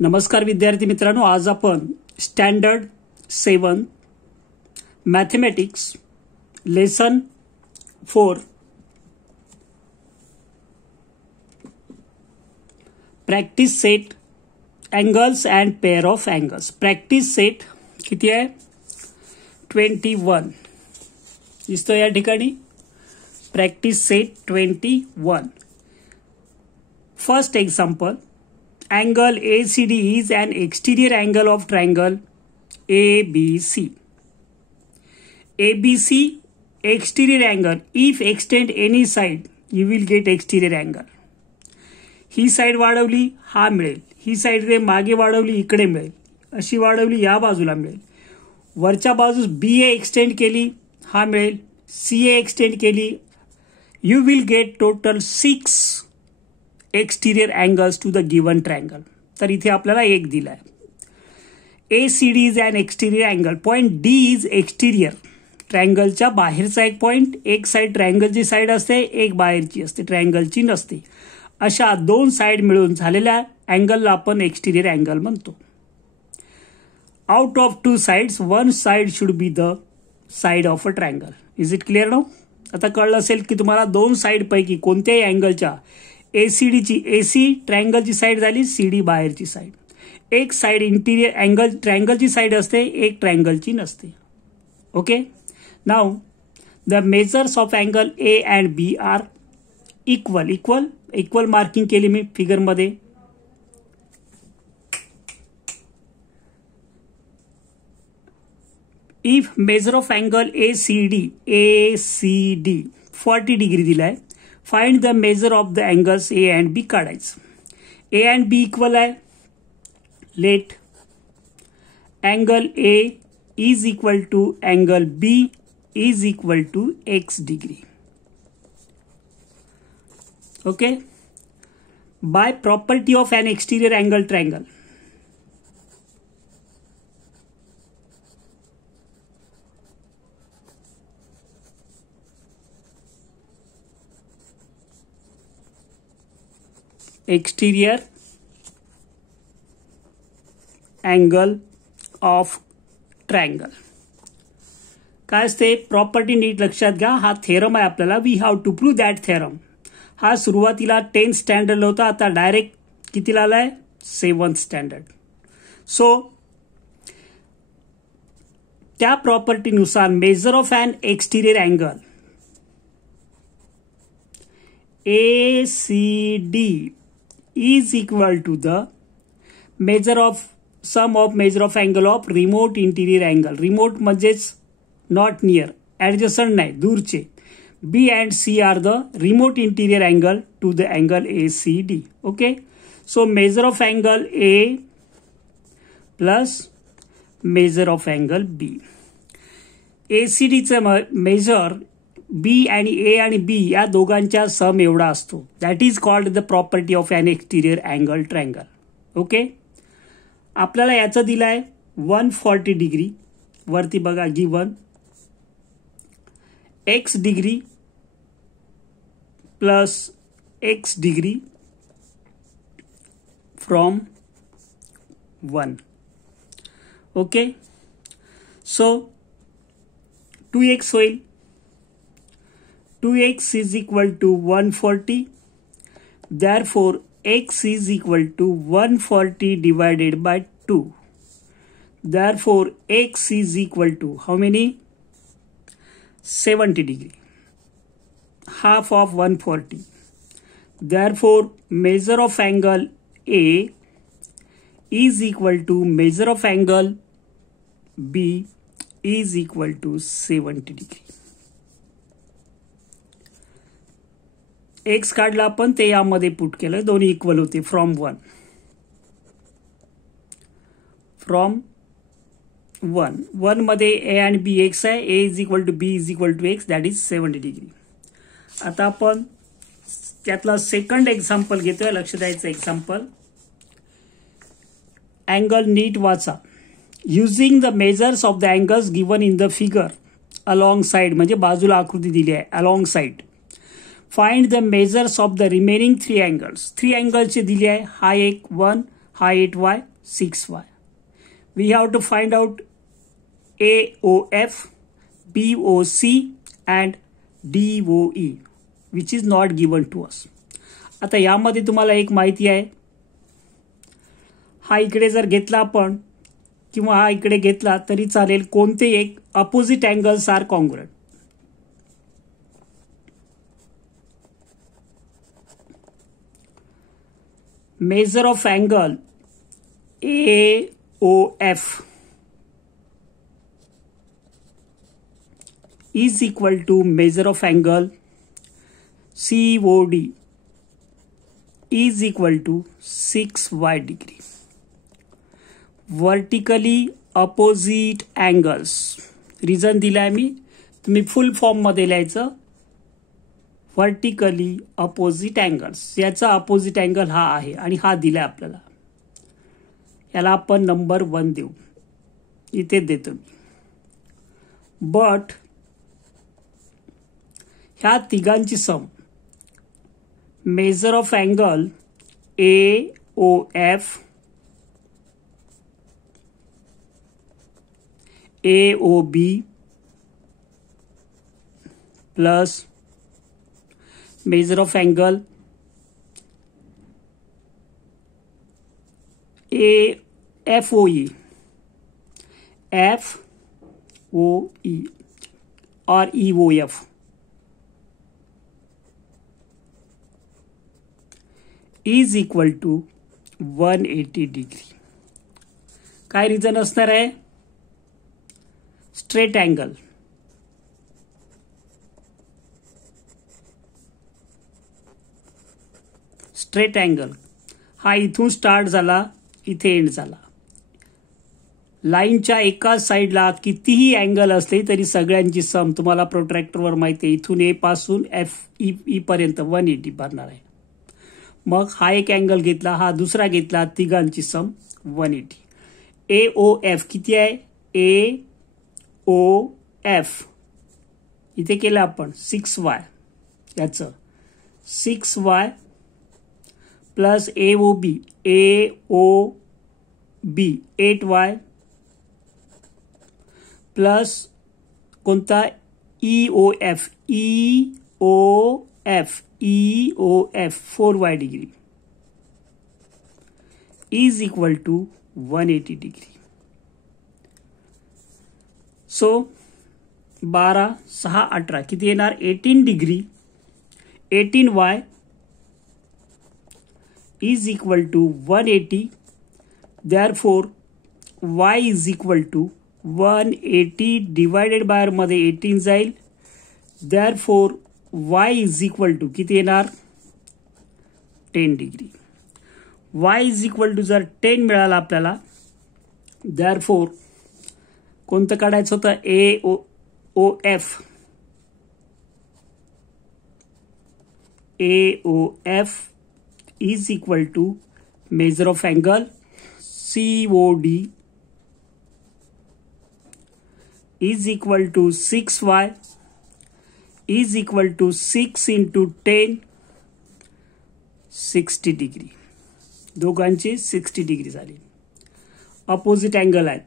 नमस्कार विद्यार्थी मित्रांनो, आज आपण standard 7 mathematics lesson 4 practice set angles and pair of angles. Practice set किती आहे? 21 दिसतो या ठिकाणी. Practice set 21. First example, angle ACD is an exterior angle of triangle ABC. ABC exterior angle. If extend any side, you will get exterior angle. He side वाढवली हा मिळेल, ही side रे मागे वाढवली इकडे मिळेल, अशी वाढवली या बाजूला मिळेल. वरच्या बाजूस BA एक्सटेंड केली हा मिळेल, CA एक्सटेंड केली. You will get total 6 exterior angles to the given triangle. तर इथे आपल्याला एक दिलाय. ACD is an exterior angle. Point D is exterior. ट्रायंगलच्या बाहेरचा एक पॉइंट, एक साइड ट्रायंगलची साइड असते, एक बाहेरची असते, ट्रायंगलची नसते. अशा दोन साइड मिळून झालेल्या अँगलला आपण एक्सटिरियर अँगल म्हणतो. Out of 2 sides 1 side should be the side of a triangle. Is it clear no? आता कळलं असेल की तुम्हाला दोन साइड पैकी कोणत्याही अँगलच्या ACDची AC ट्रायंगलची साइड झाली, CD बाहेरची साइड. एक साइड इंटिरियर अँगल ट्रायंगलची साइड असते, एक ट्रायंगलची नसते. Okay. Now the measures of angle A and B are equal. Equal marking केली मी फिगर मध्ये. If major of angle ACD 40 degree दिलाय. Find the measure of the angles A and B काढायचं. A अँड B इक्वल आहे. Let angle A is equal to angle B is equal to X degree. Okay. By property of an exterior angle triangle. Exterior angle of triangle काय असते? Property नीट लक्षात घ्या. हा theorem आहे आपल्याला. We have to prove that theorem. हा सुरुवातीला 10th standard होता, आता डायरेक्ट कितीला आलाय? 7th standard. सो त्या प्रॉपर्टीनुसार measure of an exterior angle ACD is equal to the sum of measure of angle of remote interior angle. remote म्हणजेच not near, adjacent नाही, दूरचे. B and C are the remote interior angle to the angle ACD. okay. so measure of angle A plus measure of angle B. ACD चं major B आणि A आणि B या दोघांच्या sum एवढा असतो. That is called the property of an exterior angle triangle. Okay. आपल्याला याचं दिलाय 140 डिग्री. वरती बघा given X degree plus X degree from 1. Okay. So 2x होईल. 2x is equal to 140. Therefore, x is equal to 140 divided by 2. Therefore, x is equal to how many? 70 degree. Half of 140. Therefore, measure of angle A is equal to measure of angle B is equal to 70 degree. X काढला आपण, ते यामध्ये put केलं, दोन्ही equal होते. From 1 मध्ये A आणि B x आहे. A is equal to B is equal to x, that is 70 degree. आता आपण त्यातला सेकंड एक्झाम्पल घेतोय. लक्ष द्यायचं एक्झाम्पल. अँगल नीट वाचा. Using the measures of the angles given in the figure along side, म्हणजे बाजूला आकृती दिली आहे along side. Find the measures of the remaining 3 angles. 3 अँगलचे दिले आहे. हा एक 1, हा 8y 6y. We have to find out AOF, BOC and DOE which is not given to us. आता यामध्ये तुम्हाला एक माहिती आहे, हा इकडे जर घेतला आपण किंवा हा इकडे घेतला तरी चालेल, कोणते एक opposite angles are congruent. Measure of angle AOF is equal to measure of angle COD is equal to 6y degree. Vertically opposite angles. Reason दिलाय मी, तुम्ही फुल फॉर्म मध्ये लिहायचं. वर्टिकली अपोजिट अँगल्स, याचा अपोजिट अँगल हा आहे आणि हा दिलाय आपल्याला. याला आपण नंबर 1 देऊ, इथे देतो मी. बट ह्या तिघांची sum, measure of angle AOF, AOB plus measure of angle FOE और EOF is equal to 180 degree. काय रिझन असणार आहे? Straight angle. स्ट्रेट अँगल हा इथून स्टार्ट झाला, इथे एंड झाला. लाईनच्या एकाच साईडला कितीही अँगल असले तरी सगळ्यांची सम तुम्हाला प्रोट्रॅक्टरवर माहिती आहे, इथून ए पासून FE पर्यंत 180 भरणार आहे. मग हा एक अँगल घेतला, हा दुसरा घेतला, तिघांची सम 180. AOF किती आहे? AOF इथे केलं आपण 6y, याचं 6y plus AOB 8y plus कोणता EOF 4y degree is equal to 180 degree. So 12 6 18 किती येणार? 18 degree. 18y is equal to 180. Therefore y is equal to 180 divided by मध्ये 18 जाईल. Therefore y is equal to किती येणार? 10 degree. y is equal to जर 10 मिळाला आपल्याला, therefore कोणतं काढायचं होतं? AOF is equal to measure of angle COD is equal to 6y is equal to 6 into 10 60 degree. दोघांची 60 डिग्री झाली. अपोजिट अँगल आहेत.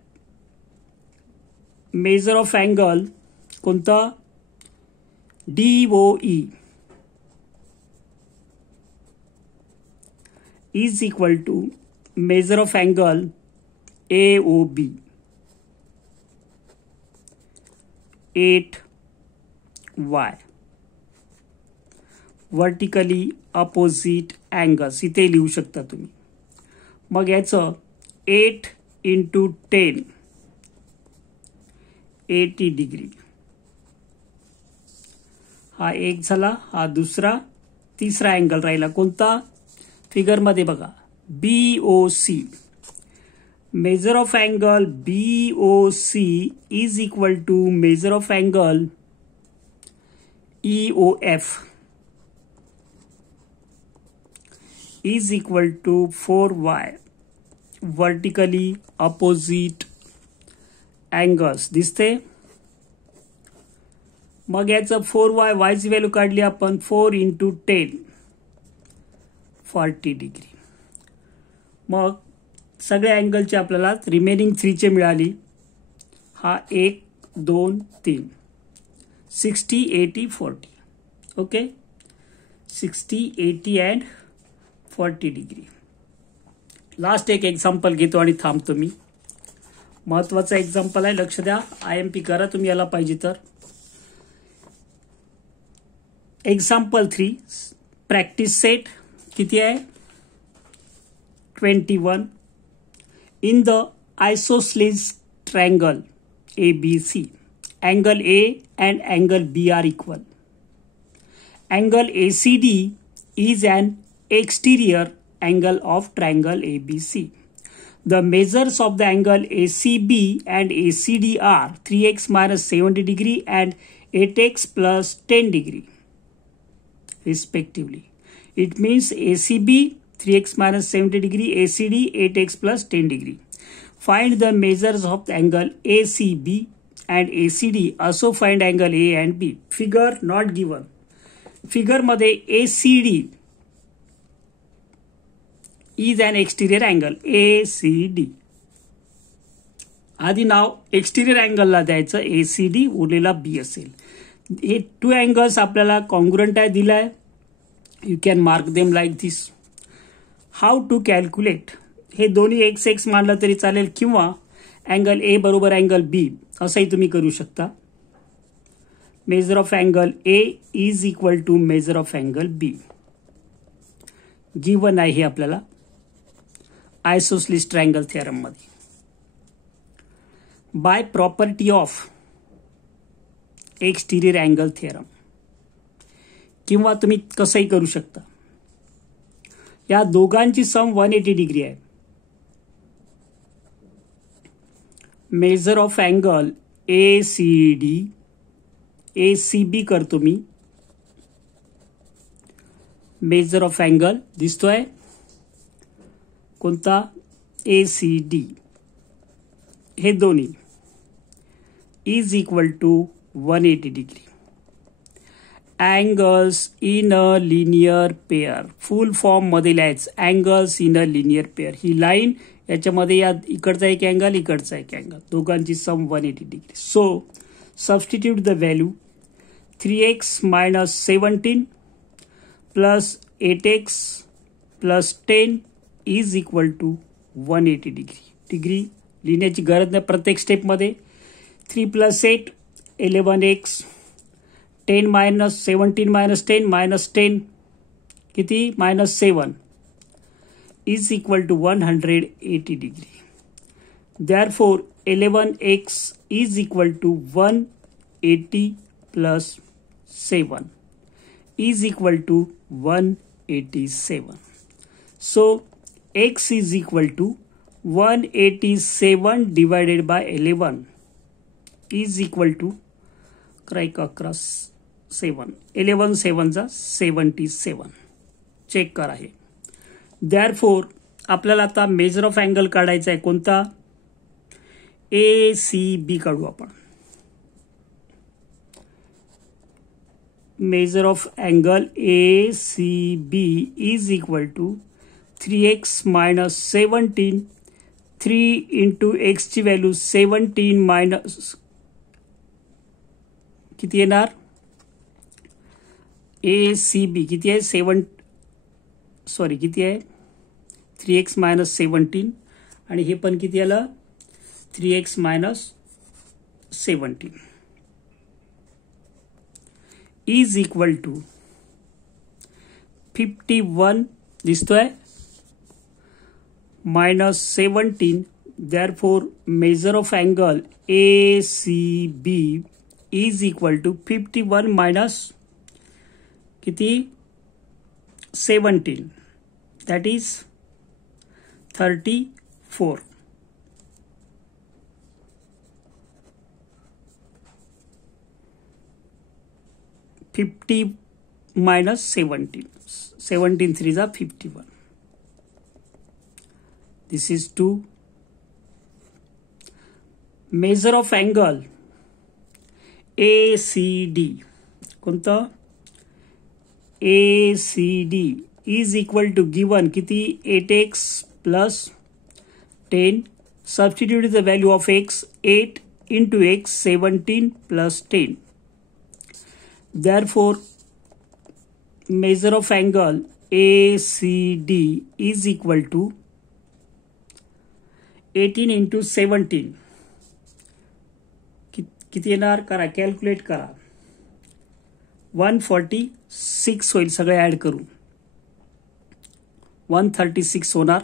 मेजर ऑफ अँगल कोणता? DOE is equal to measure of angle AOB 8y. Vertically opposite angles इथे लिहू शकता तुम्ही. मग याचं 8 into 10 80 डिग्री. हा एक झाला, हा दुसरा, तिसरा अँगल राहिला कोणता? फिगर मध्ये बघा, BOC. Measure of angle BOC is equal to measure of angle EOF is equal to 4y. Vertically opposite angles दिसते. मग याचं 4y, y ची व्हॅल्यू काढली आपण, 4 into 10 40 डिग्री. मग सगळ्या अँगलची आपल्याला रिमेनिंग 3चे मिळाली. हा 1 2 3 60 80 40. Okay, 60 80 and 40 degree. लास्ट एक एक्झाम्पल घेतो आणि थांबतो मी. महत्वाचा एक्झाम्पल आहे, लक्ष द्या. IMP करा तुम्ही याला पाहिजे तर. एक्झाम्पल 3 प्रॅक्टिस सेट किती आहे 21. In the isosceles triangle ABC, angle A and angle B are equal. Angle ACD is an exterior angle of triangle ABC. The measures of the angle ACB and ACD are 3x minus 70 degree and 8x plus 10 degree respectively. It means ACB 3x minus 70 degree, ACD 8x plus 10 degree. Find the measures of the angle ACB and ACD. Also find angle A and B. Figure not given. Figure मध्ये ACD is an exterior angle. ACD आधी नाव एक्सटिरियर अँगलला द्यायचं, ACD उरलेला B असेल. हे 2 angles आपल्याला congruent आहे दिलाय. You can mark them like this. How to calculate. हे दोन्ही एक्स एक्स मानलं तरी चालेल किंवा अँगल ए बरोबर अँगल बी असंही तुम्ही करू शकता. Measure of angle A is equal to measure of angle B. Given आहे हे आपल्याला आयसोसलेस ट्रायंगल थेरम मध्ये. By property of exterior angle theorem, किंवा तुम्ही कसंही करू शकता. या दोघांची सम 180 डिग्री आहे. Measure of angle ACD, ACB करतो मी. मेजर ऑफ अँगल दिसतोय कोणता ACD, हे दोन्ही is equal to 180 degree. Angles in a linear pair, full form मध्ये लिहायचं. Angles in a linear pair. ही लाईन याच्यामध्ये या इकडचा एक अँगल, इकडचा एक अँगल, दोघांची sum 180 degree. So substitute the value 3x minus 17 plus 8x plus 10 is equal to 180 degree. Degree लिहिण्याची गरज नाही प्रत्येक स्टेपमध्ये. 3 plus 8 11x, 10 minus 17 minus 10 minus 10 किती minus 7 is equal to 180 degree. Therefore 11x is equal to 180 plus 7 is equal to 187. So x is equal to 187 divided by 11 is equal to crack across 7. 11 7 जा 77. Check करा हे. Therefore आपल्याला आता major of angle काढायचा आहे कोणता ACB काढू आपण. Measure of angle ACB is equal to 3x minus 17. 3 into x ची व्हॅल्यू 17 मायनस किती येणार ACB किती आहे 7 सॉरी किती आहे 3x minus 17 आणि हे पण किती आलं 3x minus 17 is equal to 51 दिसतोय minus 17. Therefore measure of angle ACB is equal to 51 minus किती 17, that is 34. Fifty minus 17. 17 3s are 51. This is 2. Measure of angle ACD कोणता ACD is equal to given किती 8x plus 10. Substitute the value of x. 8 into x 17 plus 10. Therefore, measure of angle ACD is equal to 18 into 17. किती येणार करा, calculate करा. 146 होईल. सगळे add करू 136 होणार.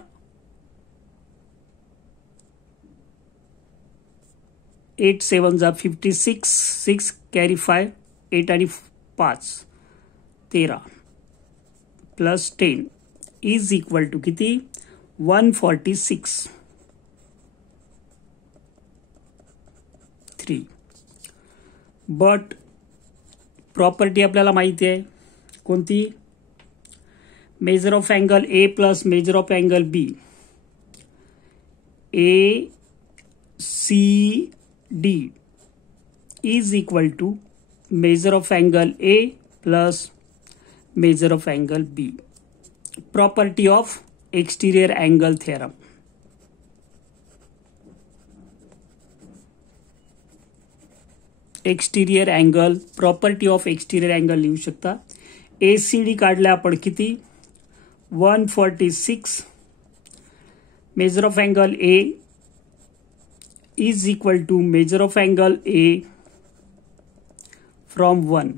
8 7 जा 56. 6 कॅरी 5. 8 आणि 5 13 प्लस 10 इज इक्वल टू किती 146. 3. बट प्रॉपर्टी आपल्याला माहिती आहे कोणती, measure of angle A plus measure of angle B. A C D is equal to measure of angle A plus measure of angle B. Property of exterior angle theorem. Exterior angle, property of exterior angle लिहू शकता. ACD काढल्या आपण किती 146. Measure of angle A is equal to measure of angle A from 1.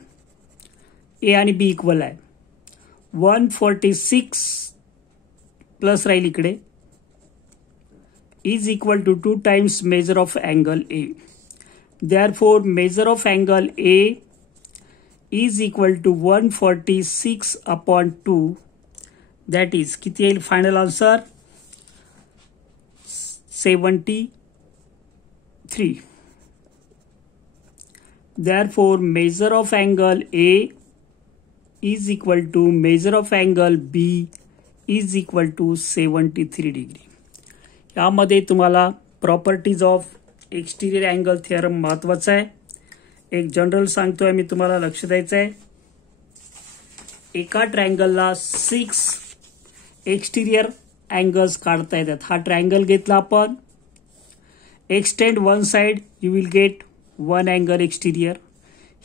A आणि B equal आहे. 146 plus राहील इकडे is equal to 2 times measure of angle A. Therefore, measure of angle A is equal to 146 upon 2. That is, किती येईल final answer 73. Therefore, measure of angle A is equal to measure of angle B is equal to 73 degree. यामध्ये तुम्हाला properties of exterior angle theorem महत्वाचा आहे. एक general सांगतोय मी, तुम्हाला लक्ष द्यायचं आहे. एका ट्रायंगलला 6 एक्सटिरियर अँगल्स काढता येतात. हा ट्रायंगल घेतला आपण, extend one side you will get 1 angle exterior.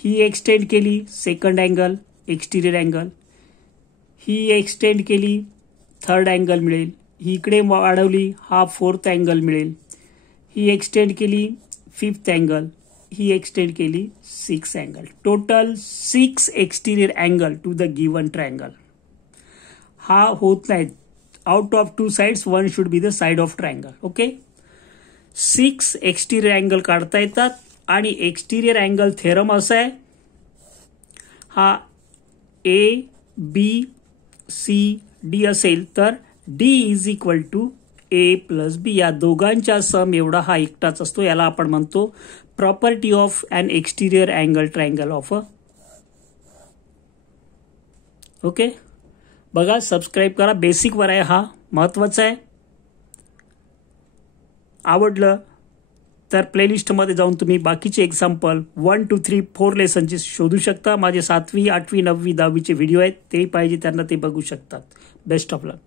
ही एक्सटेंड केली सेकंड अँगल एक्सटिरियर अँगल. ही एक्सटेंड केली थर्ड अँगल मिळेल. ही इकडे वाढवली हा फोर्थ अँगल मिळेल. ही एक्सटेंड केली 5th अँगल. ही एक्सटेंड केली 6th angle. Total 6 exterior angle to the given triangle. हा होत नाही. Out of 2 sides 1 should be the side of triangle. Okay, 6 exterior angle काढता येतात. आणि एक्सटिरियर अँगल थेरम असा आहे, हा ए बी सी डी असेल तर D is equal to A plus B. या दोघांच्या सम एवढा हा एकटाच असतो. याला आपण म्हणतो property of an exterior angle triangle of a. Okay, बघा सबस्क्राईब करा. बेसिक वर आहे हा, महत्वाचा आहे. आवडलं तर प्लेलिस्टमध्ये जाऊन तुम्ही बाकीचे एक्झाम्पल 1 2 3 4 लेसनचे शोधू शकता. माझे 7वी 8वी 9वी 10वीचे व्हिडिओ आहेत, ते पाहिजे त्यांना ते बघू शकतात. Best of luck.